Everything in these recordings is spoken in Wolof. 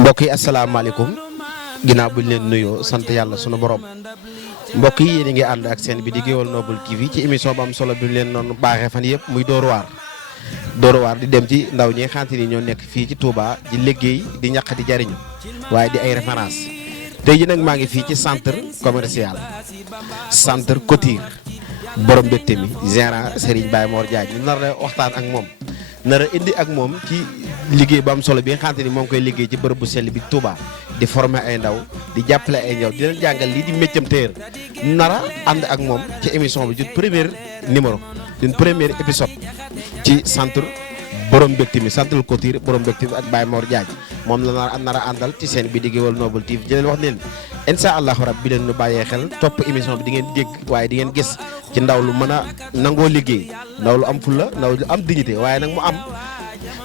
mbokk yi asalaamaaleykum ginnaaw bu ñu leen nuyoo sant yàlla sunu borom mbokk yi yéen a ngi ànd ak seen bi di Gueweul Noble TV ci émission bu am solo bi ñu leen noonu baaxee fan yëpp muy Dóor waar di dem ci ndaw ñi nga xamante ni ñoo nekk fii ci Touba di liggéey di ñaq di jariñu waaye di ay référence tey ji nag maa ngi fii ci centre commercial centre Couture borom mbégte mi gérant Serigne Baye Mor Diagne ñu nar a waxtaan ak moom nar a indi ak moom ci liggéey bu am solo bi nga xamante ni moo ngi koy liggéey ci bërëb bu sell bi Touba di former ay ndaw di jàppale ay ndaw di leen jàngal lii di méccam téer nara ànd ak moom ci émission bi jut premier numéro d'une première épisode ci centre borom mbégte mi centre Couture borom mbégte mi ak Baye Mor Diagne moom la nar a àndal ci seen bi di Gueweul Noble TV di leen wax leen incha allahu rabbi bi leen ñu bàyyee xel topp émission bi di ngeen dégg waaye di ngeen gis ci ndaw lu mën a nangoo liggéey ndaw lu am fulla ndaw lu am dignité waaye nag mu am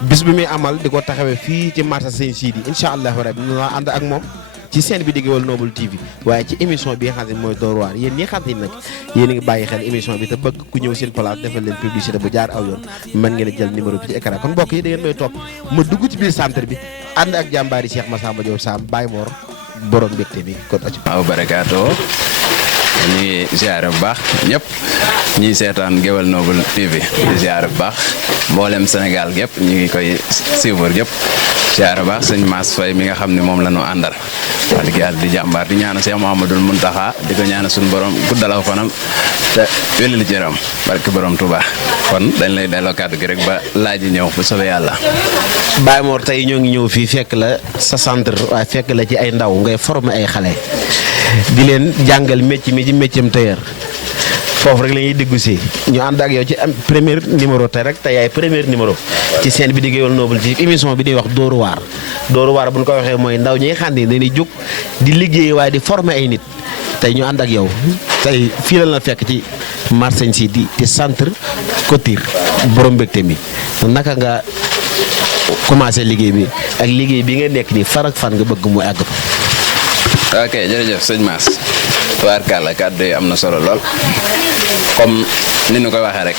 bis bi muy amal di ko taxawee fii ci marché Sëñ Sidi incha allahu rabbi ñu la ànd ak moom ci seen bi di Gueweul Noble TV waaye ci émission bi nga xam ne mooy Dóor waar yéen ñi nga xam ne nag yéen a ngi bàyyi xel émission bi te bëgg ku ñëw seen place defal leen publicité bu jaar aw yoon mën ngeen a jël numéro bi ci écran kon mbokk yi da ngeen may topp ma dugg ci biir centre bi ànd ak jàmbaari Cheikh Massamba Diop Sam Baye Mor borom mbégte mi kon waaw barakaatoo ñu ngi ziare bu baax ñëpp ñiy seetaan Gueweul Noble TV di ziare bu baax mboolem Sénégal gépp ñu ngi koy suivre yëpp ziare bu baax sëñ Mass Faye mi nga xam ne moom la ñu àndal wax dëgg yàlla di jàmbaar di ñaanal Cheikh Mouhamadoul Mountakha di ko ñaanal suñu borom guddalaw fanam te wélal jëram barke borom Touba kon dañ lay delloo kàddu gi rek ba laaj yi ñëw bu soobee yàlla. Baye Mor tey ñoo ngi ñëw fii fekk la sa centre waaye fekk la ci ay ndaw ngay former ay xale di leen jàngal métier mi ci métieram tailleur foofu rek la ñuy déggu si ñu ànd ak yow ci am premier numéro tey rek te yaay premier numéro ci seen bi di Gueweul Noble ci émission bi ñuy wax Dóor waar bu ñu ko waxee mooy ndaw ñi nga xam ne dañuy jóg di liggéey waaye di former ay nit tey ñu ànd ak yow tey fii la fekk ci marché Sëñ Sidi di centre Couture borom mbégte mi naka nga commencé liggéey bi ak liggéey bi nga nekk nii fan ak fan nga bëgg mu àgg fa. ok jërëjëf sëñ Mass tubaarkàlla kàddu yi am na solo lool comme ni ñu koy waxee rek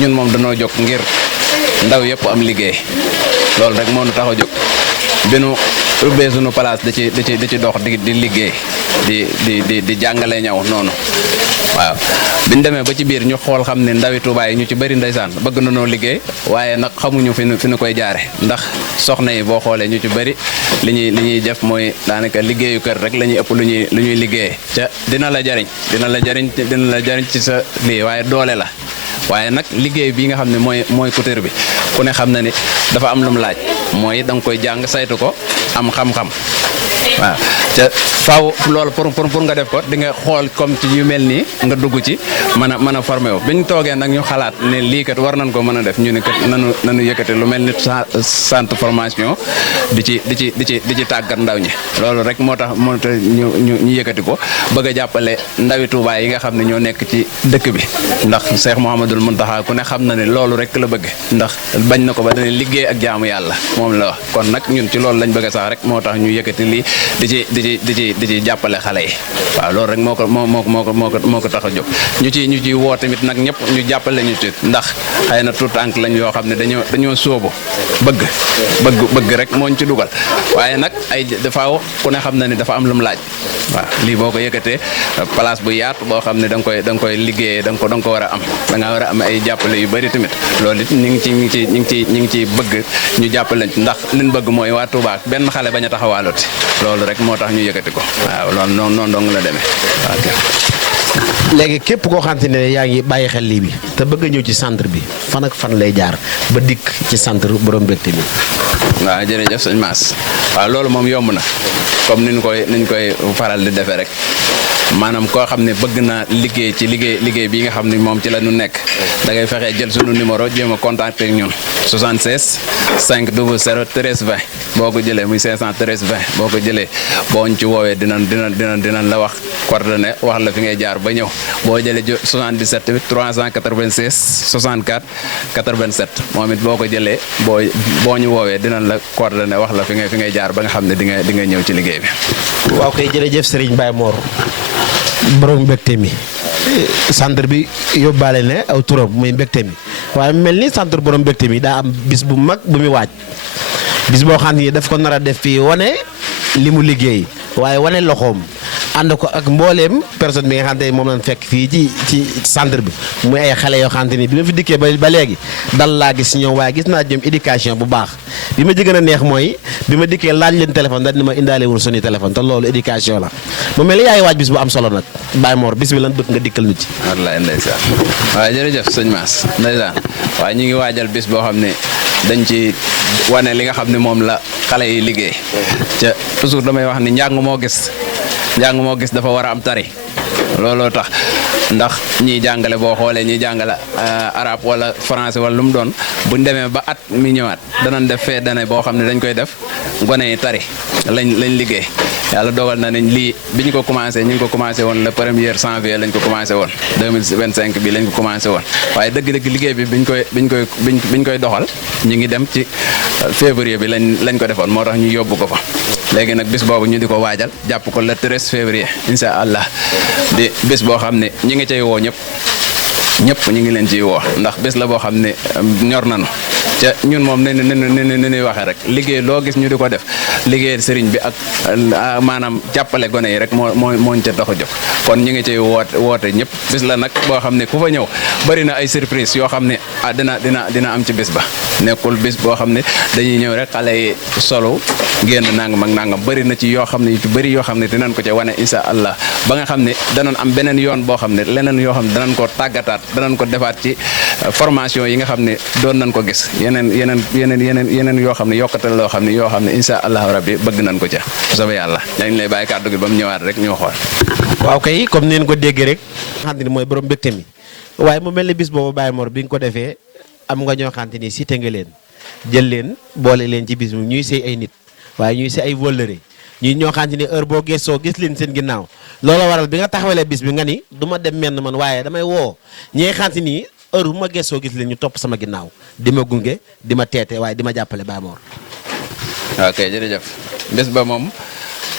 ñun moom dañoo jóg ngir ndaw yëpp am liggéey loolu rek moo nu tax a jóg bi nu ubbee suñu place di ci dox di liggéey di jàngale ñaw noonu waaw biñ demee ba ci biir ñu xool xam ne ndawi Touba yi ñu ci bëri ndeysaan bëgg na noo liggéey waaye nag xamuñu fi nu koy jaare ndax soxna yi boo xoolee ñu ci bëri li ñuy def mooy daanaka liggéeyu kër rek la ñuy ëpp lu ñuy liggéeyee ca dina la jariñ ci sa lii waaye doole la waaye nag liggéey bi nga xam ne mooy couture bi ku ne xam na ni dafa am lu mu laaj mooy da nga koy jàng saytu ko am xam-xam waaw te faaw loolu pour nga def ko di nga xool comme ci yu mel nii nga dugg ci mën a formé wu bi ñu toogee nag ñu xalaat ne lii kat war nañ ko mën a def ñu ne kat nanu yëkkati lu mel ni centre formation di ci tàggat ndaw ñi loolu rek moo tax ñu yëkkati ko bëgg a jàppale ndawi Touba yi nga xam ne ñoo nekk ci dëkk bi ndax Cheikh Mouhamadoul Mountakha ku ne xam na ne loolu rek la bëgg ndax bañ na ko ba dana liggéey ak jaamu yàlla moom la wax kon nag ñun ci loolu lañ bëgg a sax rek moo tax ñu yëkkati lii di ci jàppale xale yi waaw loolu rek moo ko tax a jóg ñu ci woo tamit nag ñëpp ñu jàppale ñu ci ndax xëy na tout tànk lañ yoo xam ne dañoo sóobu bëgg rek moo ñu ci dugal waaye nag ay dafaaw ku ne xam na ni dafa am lu mu laaj waaw lii boo ko yëkkatee place bu yaatu boo xam ne da nga koy liggéeyee da nga ko war a am da nga war a am ay jàppale yu bëri tamit loolu it ñu ngi ci bëgg ñu jàppale ndax liñ bëgg mooy waa Touba benn xale bañ a taxawaaloti loolu rek moo tax ñu yëkkati ko waaw loolu noonu dong la demee léegi képp koo xamante ne yaa ngi bàyyi xel lii bi te bëgg a ñëw ci centre bi fan ak fan lay jaar ba dikk ci centre borom mbégte mi. waaw jërëjëf sëñ Mass waaw loolu moom yomb na comme niñ koy faral di defee rek maanaam koo xam ne bëgg na liggéey ci liggéey bi nga xam ne moom ci la ñu nekk da ngay fexee jël sunu numéro jéem a contacter ak ñun 76 500 13 20 boo ko jëlee muy 513 20 boo ko jëlee boo ñu ci woowee dinañ la wax coordonnées wax la fi ngay jaar ba ñëw boo jëlee 77 396 64 87 moom it boo ko jëlee boo ñu woowee dinañ la coordonnées wax la fi ngay jaar ba nga xam ne di nga ñëw ci liggéey bi. waaw kay jërëjëf Serigne Baye Mor borom mbégte mi centre bi yóbbaale ne aw turam muy mbégte mi waaye mel ni centre borom mbégte mi daa am bis bu mag bu muy waaj bis boo xam ne daf ko nar a def fii wane li mu liggéey waaye wane loxoom ànd ko ak mbooleem personne bi nga xamante ni moom lañ fekk fii ci centre bi muy ay xale yoo xamante ni bi ma fi dikkee ba léegi dal laa gis ñoom waaye gis naa jëm éducation bu baax bi ma gën a neex mooy bi ma dikkee laaj leen téléphone dañ ni ma indaale wul suñu téléphone te loolu éducation la mu mel ni yaay waaj bis bu am solo nag Baye Mor bis bi lan bëgg nga dikkal nit ci. wallaay ndeysaan waaw jërëjëf sëñ Mass ndeysaan waaye ñu ngi waajal bis boo xam ne dañ ci wane li nga xam ne moom la xale yi liggéey ca toujours damay wax ni njàng moo gis dafa war a am tari looloo tax ndax ñiy jàngale boo xoolee ñiy jàngale arabe wala français wala lu mu doon buñ demee ba at mi ñëwaat danañ def fee dane boo xam ne dañ koy def gone yi tari lañ liggéey yàlla dogal na nañ lii bi ñu ko commencé ñu ngi ko commencé woon le 1er janvier lañ ko commencé woon 2025 bi lañ ko commencé woon waaye dëgg-dëgg liggéey bi biñ koy doxal ñu ngi dem ci février bi lañ ko defoon moo tax ñu yóbbu ko fa léegi nag bis boobu ñu di ko waajal jàpp ko le 13 février incha allah di bis boo xam ne ñi ngi cay woo ñëpp ñu ngi leen ciy woo ndax bés la boo xam ne ñor nañu ca ñun moom ne ñuy waxee rek liggéey loo gis ñu di ko def liggéey sëriñ bi ak maanaam jàppale gone yi rek mooñ ca tax a jóg kon ñu ngi ciy woote ñëpp bés la nag boo xam ne ku fa ñëw bari na ay surprise yoo xam ne dina am ci bés ba nekkul bés boo xam ne dañuy ñëw rek xale yi solo génn nangam ak nangam bari na ci yoo xam ne yu ci bari yoo xam ne dinañ ko ca wane insha allah ba nga xam ne danañ am beneen yoon boo xam ne leneen yoo xam ne danañ ko tàggataat danañ ko defaat ci formation yi nga xam ne doon nañ ko gis yeneen yoo xam ne yokkatal loo xam ne yoo xam ne insha allahu rabbi bëgg nañ ko ca soobee yàlla dañ lay bàyyi kàddu gi ba mu ñëwaat rek ñu xool. waaw kay comme neen ko déggee rek xam ne mooy borom mbégte mi waaye mu mel ni bis boobu Baye Mor bi nga ko defee am nga ñoo xamante ni cité nga leen jël leen boole leen ci bis bi ñuy sey ay nit waaye ñuy sey ay wëllëre ñuy ñoo xamante ni heure boo gëstoo gis leen seen ginnaaw loolu waral bi nga taxawalee bis bi nga ni du ma dem menn man waaye damay woo ñi nga xamante ni heure bu ma gëstoo gis leen ñu topp sama ginnaaw di ma gunge di ma teete waaye di ma jàppale Baye Mor. ok jërëjëf bés ba moom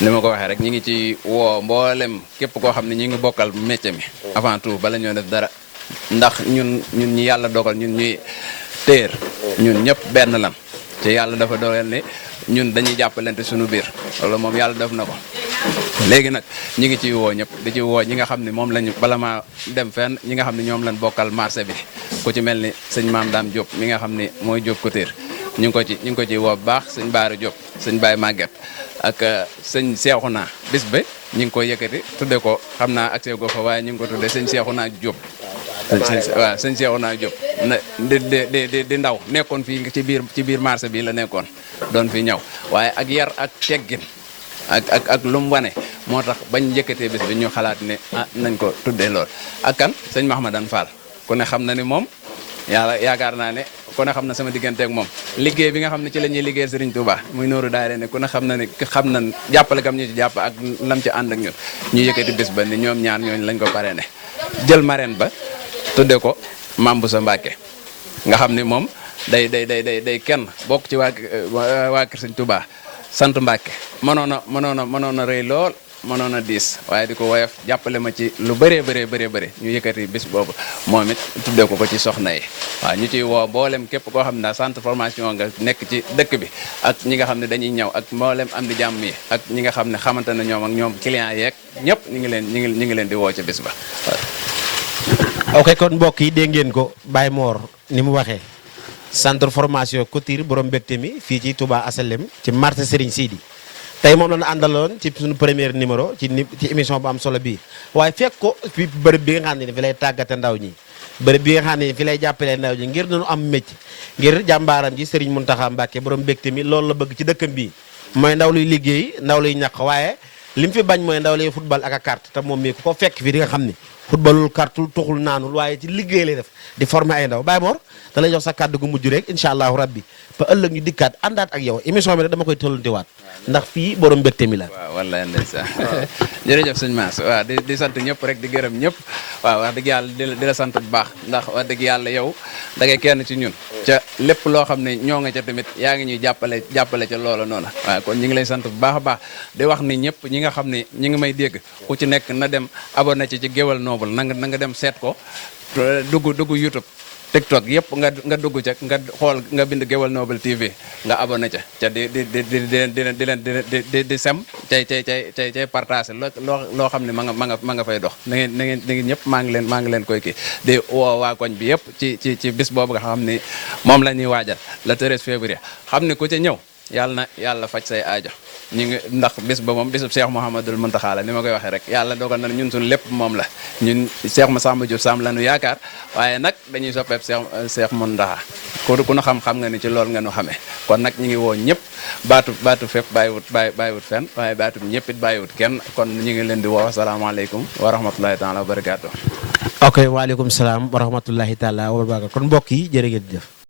ni ma ko waxee rek ñi ngi ci woo mboolem képp koo xam ne ñi ngi bokkal métier mi avant tout bala ñoo def dara ndax ñun ñi yàlla dogal ñun ñuy téer ñun ñëpp benn lan te yàlla dafa dogal ne ñun dañuy jàppalante suñu biir loolu moom yàlla def na ko léegi nag ñi ngi ciy woo ñëpp di ci woo ñi nga xam ne moom lañu bala maa dem fenn ñi nga xam ne ñoom lañ bokkal marché bi ku ci mel ni sëñ Maam Daam Diop mi nga xam ne mooy Diop Couture ñu ngi ko ci woo bu baax sëñ Baara Diop sëñ Baye Maguette ak sëñ Cheikhouna bis ba ñu ngi koy yëkkati tudde ko xam naa accès go fa waaye ñu ngi ko tudde sëñ Cheikhouna Diop waaw sëñ Cheikhouna Diop na di ndaw nekkoon fii ci biir marché bi la nekkoon doon fi ñëw waaye ak yar ak teggin ak lu mu wane moo tax bañ yëkkatee bis bi ñu xalaat ne nañ ko tuddee lool ak kan sëñ Mahamadan Fall ku ne xam na ni moom yàlla yaakaar naa ne ku ne xam na sama diggante ak moom liggéey bi nga xam ne ci la ñuy liggéey Serigne Touba muy nooru daayira ne ku ne xam na ne xam na jàppale gam ñu ci jàpp ak lam ci ànd ak ñun ñu yëkkati bis ba ni ñoom ñaar ñooñu lañ ko parrainé jël marraine ba tudde ko Mame Bousso Mbacké nga xam ni moom day kenn bokk ci waa kër Serigne Touba sant Mbacké mënoon a rëy lool mënoon a diis waaye di ko woyof jàppale ma ci lu bëree ñu yëkkati bis boobu moom it tuddee ko ci soxna yi waaw ñu ciy woo mboolem képp koo xam ne daal centre formation nga nekk ci dëkk bi ak ñi nga xam ne dañuy ñëw ak mboolem am di jàmm yi ak ñi nga xam ne xamante ne ñoom ak ñoom clients yeeg ñëpp ñu ngi leen di woo ci bis ba. ok kon mbokk yi dégg ngeen ko Baye Mor ni mu waxee centre formation couture borom mbégte mi fii ci Touba Asalem ci marché Serigne Sidi. tey moom la ñu àndaloon ci suñu premier numéro ci émission bu am solo bii waaye fekk ko fi bërëb bi nga xam ne fi lay tàggate ndaw ñi bërëb bi nga xam ne fi lay jàppalee ndaw ñi ngir nañu am métier ngir jàmbaaram ji Serigne Mountakha Mbacké borom mbégte mi loolu la bëgg ci dëkkam bii mooy ndaw luy liggéey ndaw luy ñàq waaye li mu fi bañ mooy ndaw luy football ak a carte te moom mii ku ko fekk fii di nga xam ne footballul kartul tuxul naanul waaye ci liggéey lay def di former ay ndaw Baye Mor da lay jox sa kàddu gu mujj rek incha allahu rabbi ba ëllëg ñu dikkaat àndaat ak yow émission bi rek dama koy tollantewaat ndax fii borom mbégte mi la. waaw wallaay ndeysaan jërëjëf sëñ Mass waaw di sant ñëpp rek di gërëm ñëpp waaw wax dëgg yàlla di la sant bu baax ndax wax dëgg yàlla yow da ngay kenn ci ñun ca lépp loo xam ne ñoo nga ca tamit yaa ngi ñuy jàppale ca loola noonu waaw kon ñu ngi lay sant bu baax a baax di wax ni ñëpp ñi nga xam ne ñi ngi may dégg ku ci nekk na dem abonné ci Gueweul Noble na nga dem seet ko dugg YouTube TikTok yëpp nga dugg ca nga xool nga bind Gueweul Noble TV nga abonné ca di sem cay partagé loo xam ne ma nga fay dox na ngeen ñëpp maa ngi leen koy kii di woo waa koñ bi yëpp ci bis boobu nga xam ni moom la ñuy waajal le 13 février xam ne ku ca ñëw yàlla faj say aajo ñi ngi ndax bis ba moom bisub Cheikh Mouhamadoul Mountakha la ni ma koy waxee rek yàlla dogal na ñun suñu lépp moom la ñun Cheikh Massamba Diop Sam la ñu yaakaar waaye nag dañuy soppeeb Cheikh Mountakha ku nu xam nga ni ci loolu nga nu xamee kon nag ñi ngi woo ñëpp baatu fépp bàyyiwut fenn waaye baatu ñëpp it bàyyiwut kenn kon ñi ngi leen di woo asalaamaaleykum wa rahmatulahi taala wa barakaatu. ok waaleykum salaam wa rahmatulahi taala wa barakaatu kon mbokk yi jërë ngeen jëf